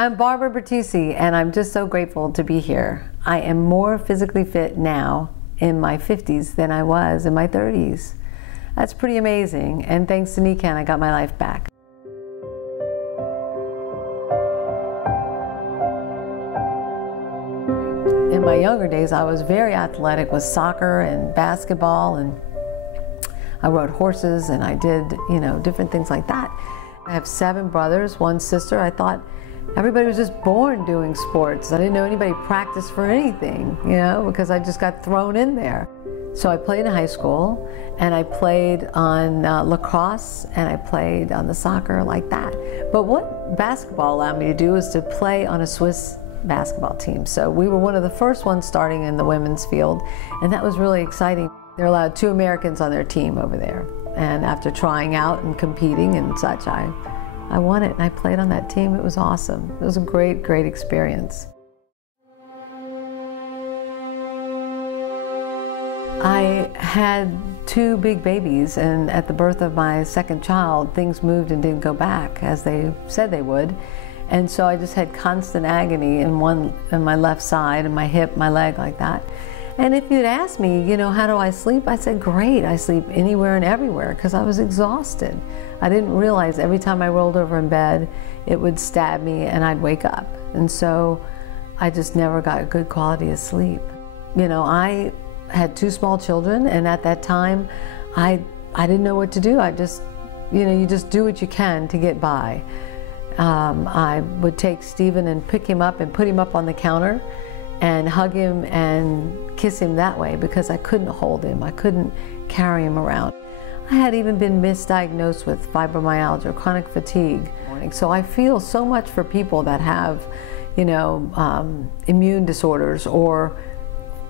I'm Barbara Bertucci, and I'm just so grateful to be here. I am more physically fit now in my 50s than I was in my 30s. That's pretty amazing, and thanks to Nikken, I got my life back. In my younger days, I was very athletic with soccer and basketball, and I rode horses, and I did, different things like that. I have 7 brothers, 1 sister. I thought everybody was just born doing sports. I didn't know anybody practiced for anything, because I just got thrown in there. So I played in high school, and I played on lacrosse, and I played on the soccer like that. But what basketball allowed me to do is to play on a Swiss basketball team. So we were one of the first ones starting in the women's field, and that was really exciting. They're allowed 2 Americans on their team over there. And after trying out and competing and such, I won it, and I played on that team. It was awesome. It was a great, great experience. I had 2 big babies, and at the birth of my second child, things moved and didn't go back as they said they would. And so I just had constant agony in my left side, and my hip, my leg, like that. And if you'd asked me, how do I sleep? I said, great, I sleep anywhere and everywhere, because I was exhausted. I didn't realize every time I rolled over in bed, it would stab me and I'd wake up. And so I just never got a good quality of sleep. I had 2 small children, and at that time, I didn't know what to do. I just, you just do what you can to get by. I would take Stephen and pick him up and put him up on the counter and hug him and kiss him that way, because I couldn't hold him. I couldn't carry him around. I had even been misdiagnosed with fibromyalgia, chronic fatigue. So I feel so much for people that have, immune disorders or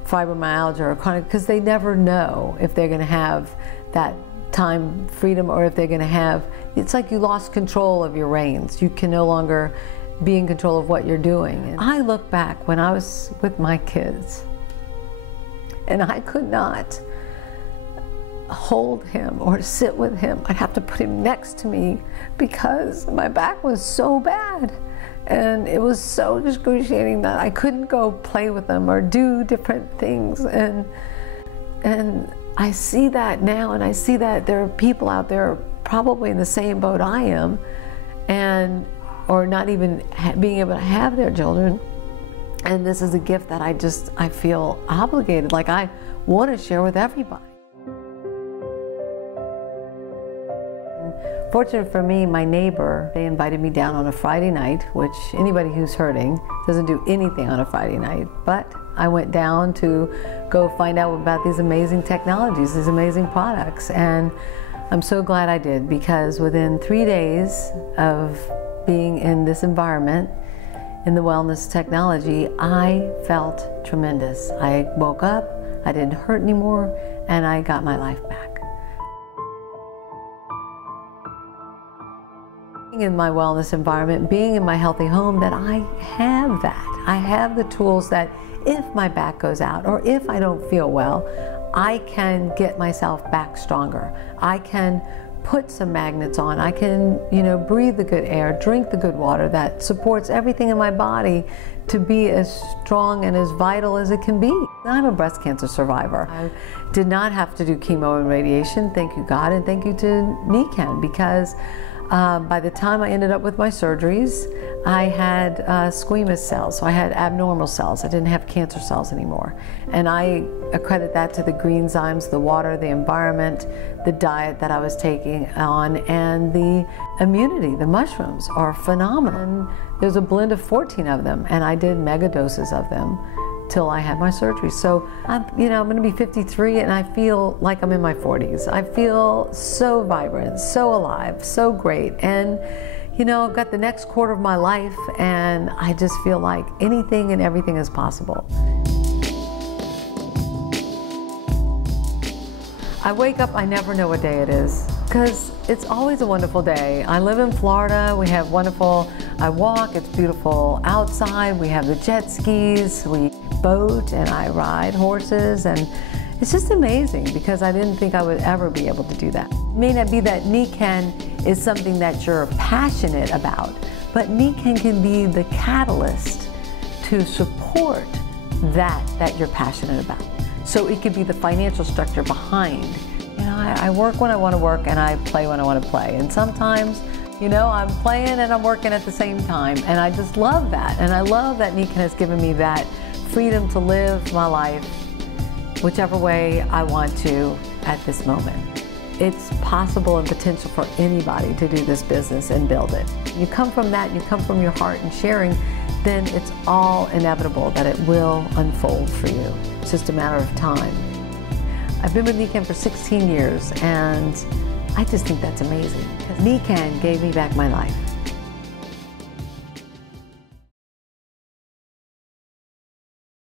fibromyalgia or chronic, because they never know if they're going to have that time freedom, or if they're going to have, it's like you lost control of your reins. You can no longer be in control of what you're doing. And I look back when I was with my kids, and I could not hold him or sit with him. I'd have to put him next to me because my back was so bad. And it was so excruciating that I couldn't go play with them or do different things. And I see that now, and I see that there are people out there probably in the same boat I am, or not even being able to have their children. And this is a gift that I feel obligated, like I want to share with everybody. Fortunate for me, my neighbor, they invited me down on a Friday night, which anybody who's hurting doesn't do anything on a Friday night. But I went down to go find out about these amazing technologies, these amazing products. And I'm so glad I did, because within 3 days of being in this environment, in the wellness technology, I felt tremendous. I woke up, I didn't hurt anymore, and I got my life back. In my wellness environment, being in my healthy home, that I have that. I have the tools that if my back goes out or if I don't feel well, I can get myself back stronger. I can put some magnets on. I can, breathe the good air, drink the good water that supports everything in my body to be as strong and as vital as it can be. I'm a breast cancer survivor. I did not have to do chemo and radiation, thank you God, and thank you to Nikken, because by the time I ended up with my surgeries, I had squamous cells, so I had abnormal cells. I didn't have cancer cells anymore. And I accredit that to the green enzymes, the water, the environment, the diet that I was taking on, and the immunity. The mushrooms are phenomenal. And there's a blend of 14 of them, and I did mega doses of them till I had my surgery. So I'm going to be 53, and I feel like I'm in my 40s. I feel so vibrant, so alive, so great. And I've got the next quarter of my life, and I just feel like anything and everything is possible. I wake up, I never know what day it is, because it's always a wonderful day. I live in Florida, we have wonderful, I walk, it's beautiful outside, we have the jet skis, we boat, and I ride horses, and it's just amazing, because I didn't think I would ever be able to do that. It may not be that Nikken is something that you're passionate about, But Nikken can be the catalyst to support that you're passionate about. So it could be the financial structure behind. You know, I work when I want to work and I play when I want to play. And sometimes, you know, I'm playing and I'm working at the same time. And I just love that. And I love that Nikken has given me that freedom to live my life whichever way I want to at this moment. It's possible and potential for anybody to do this business and build it. You come from that, you come from your heart and sharing, then it's all inevitable that it will unfold for you. It's just a matter of time. I've been with Nikken for 16 years and I just think that's amazing. Nikken gave me back my life.